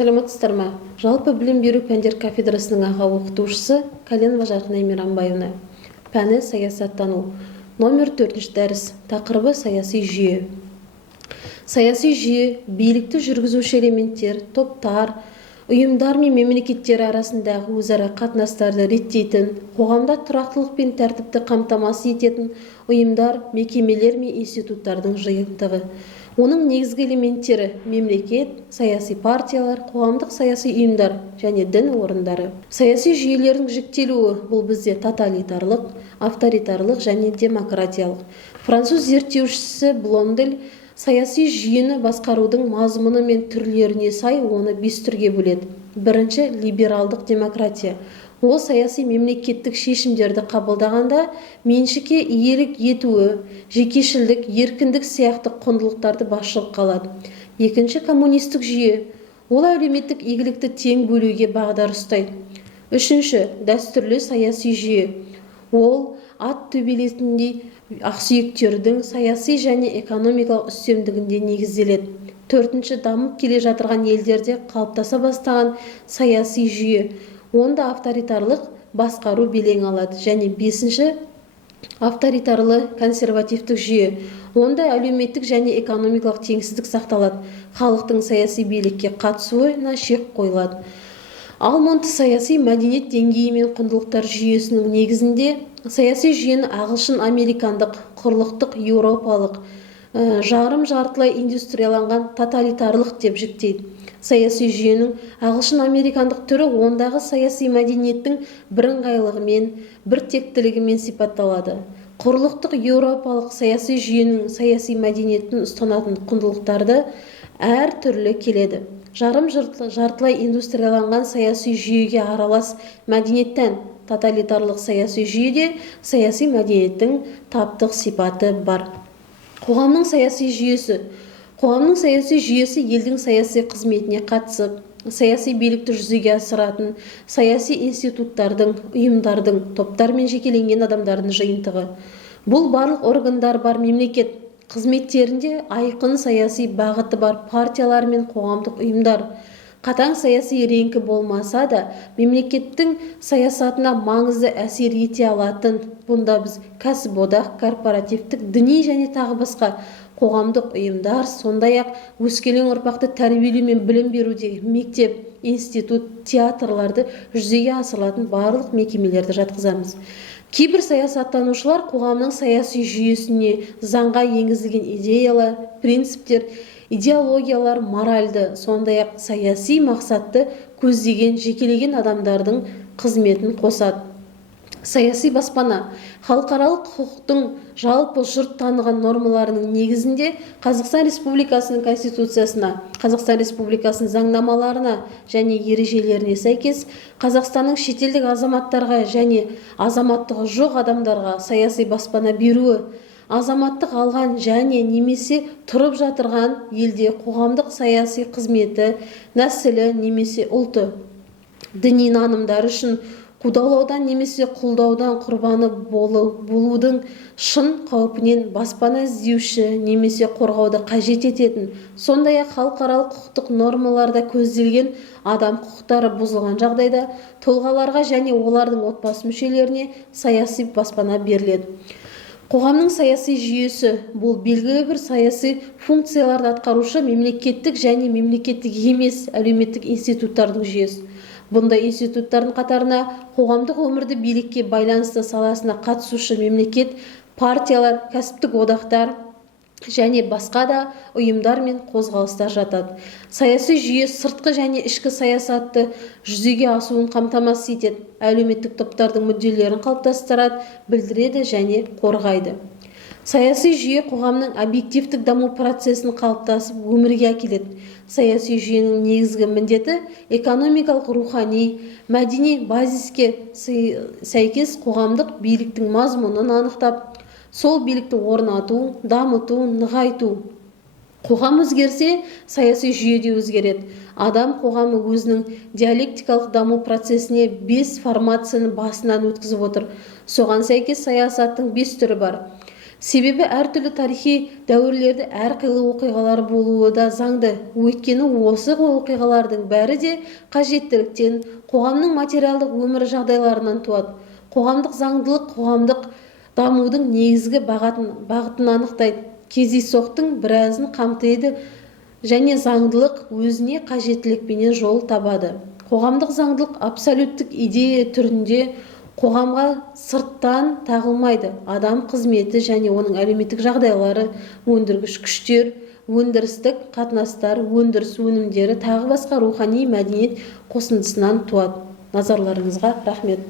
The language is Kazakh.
Саламатсыздар ма? Жалпы білім беру пәндер кафедрасының аға оқытушысы Каленова Жарқынай Мейрамбаевна. Пәні саясаттану. Номер 4 дәріс. Тақырыбы саяси жүйе. Саяси жүйе билікті жүргізуші элементтер, топтар, ұйымдар мен мемлекеттер арасындағы өзара қатынастарды реттейтін, қоғамда тұрақтылық пен тәртіпті қамтамасыз ететін ұйымдар, мекемелер мен институттардың жиынтығы. Оның негізгі элементтері мемлекет, саяси партиялар, қоғамдық саяси ұйымдар және дін орындары. Саяси жүйелердің жіктелуі бұл бізде тоталитарлық, авторитарлық және демократиялық. Француз зерттеушісі Блондель саяси жүйені басқарудың мазмұны мен түрлеріне сай оны 5 түрге бөледі. Бірінші – либералдық демократия. Ол саяси мемлекеттік шешімдерді қабылдағанда меншікке иелік етуі, жекешілдік, еркіндік сияқты құндылықтарды басшылыққа алады. Екінші – коммунистік жүйе. Ол әлеуметтік игілікті тең бөлуге бағдар ұстайды. Үшінші – дәстүрлі саяси жүйе. Ол ат төбелесіндей ақсүйектердің саяси және экономикалық үстемдігінде негізделеді. Төртінші – дамып келе жатырған елдерде қалыптаса бастаған саяси жүйе. Онда авторитарлық басқару белең алады. Және бесінші – авторитарлы консервативтік жүйе. Онда әлеуметтік және экономикалық теңсіздік сақталады. Халықтың саяси билікке қатысуына шек қойылады. Алмонт саяси мәдениет деңгейі мен құндылықтар жүйесінің негізінде саяси жүйені ағылшын-американдық, құрлықтық, еуропалық, жарым-жартылай индустрияланған тоталитарлық деп жіктейді. Саяси жүйенің ағылшын-американдық түрі ондағы саяси мәдениеттің бірыңғайлығымен, біртектілігімен сипатталады. Құрлықтық еуропалық саяси жүйенің саяси мәдениеттің ұстанатын құндылықтарды әр түрлі келеді. Жарым-жартылай индустрияланған саяси жүйеге аралас мәдениеттен тоталитарлық саяси жүйеде саяси мәдениеттің таптық сипаты бар. Қоғамның саяси жүйесі. Қоғамның саяси жүйесі елдің саяси қызметіне қатысып, саяси билікті жүзеге асыратын саяси институттардың, ұйымдардың, топтар мен жекеленген адамдардың жиынтығы. Бұл барлық органдар бар мемлекет қызметтерінде айқын саяси бағыты бар партиялар мен қоғамдық ұйымдар. Қатаң саяси реңкі болмаса да, мемлекеттің саясатына маңызды әсер ете алатын, бұнда біз кәсіподақ, корпоративтік, діни және тағы басқа қоғамдық ұйымдар, сондай-ақ өскелең ұрпақты тәрбиелеу мен білім берудегі мектеп, институт, театрларды жүзеге асырылатын барлық мекемелерді жатқызамыз. Кейбір саясаттанушылар қоғамның саяси жүйесіне заңға енгізілген идеялар, принциптер, идеологиялар, моральды, сондай-ақ саяси мақсатты көздеген жекелеген адамдардың қызметін қосады. Саяси баспана. Халықаралық құқықтың жалпы жұрт таныған нормаларының негізінде Қазақстан Республикасының Конституциясына, Қазақстан Республикасының заңнамаларына және ережелеріне сәйкес Қазақстанның шетелдік азаматтарға және азаматтығы жоқ адамдарға саяси баспана беруі, азаматтық алған және немесе тұрып жатырған елде қоғамдық саяси қызметі, нәсілі немесе ұлты, діни нанымдар үшін қудалаудан немесе құлдаудан құрбаны болудың шын қауіпінен баспана іздеуші немесе қорғауды қажет ететін, сондай-ақ халықаралық құқықтық нормаларда көзделген адам құқықтары бұзылған жағдайда тұлғаларға және олардың отбасы мүшелеріне саяси баспана беріледі. Қоғамның саяси жүйесі бұл белгілі бір саяси функцияларды атқарушы мемлекеттік және мемлекеттік емес әлеуметтік институттардың жүйесі. Бұндай институттардың қатарына қоғамдық өмірді билікке байланысты саласына қатысушы мемлекет, партиялар, кәсіптік одақтар және басқа да ұйымдар мен қозғалыстар жатады. Саяси жүйе сыртқы және ішкі саясатты жүзеге асуын қамтамасыз етеді, әлеуметтік топтардың мүдделерін қалыптастырады, білдіреді және қорғайды. Саяси жүйе қоғамның объективтік даму процесін қалыптасып өмірге әкеледі. Саяси жүйенің негізгі міндеті экономикалық, рухани, мәдени базиске сәйкес қоғамдық биліктің мазмұнын анықтап, сол билікті орнату, дамыту, нығайту. Қоғам өзгерсе, саяси жүйе де өзгереді. Адам қоғамы өзінің диалектикалық даму процесіне 5 формацияны басынан өткізіп отыр. Соған сәйкес саясаттың 5 түрі бар. Себебі әртүрлі тарихи дәуірлерде әрқилы оқиғалар болуы да заңды. Өйткені осы оқиғалардың бәрі де қажеттіліктен, қоғамның материалдық өмір жағдайларынан туады. Қоғамдық заңдылық қоғамдық дамудың негізгі бағытын анықтайды. Кездейсоқтың біразын қамтиды және заңдылық өзіне қажеттілікпенен жол табады. Қоғамдық заңдылық абсолюттік идея түрінде қоғамға сырттан тағылмайды. Адам қызметі және оның әлеуметтік жағдайлары, өндіргіш күштер, өндірістік қатынастар, өндіріс өнімдері тағы басқа рухани мәдениет қосындысынан туады. Назарларыңызға рахмет.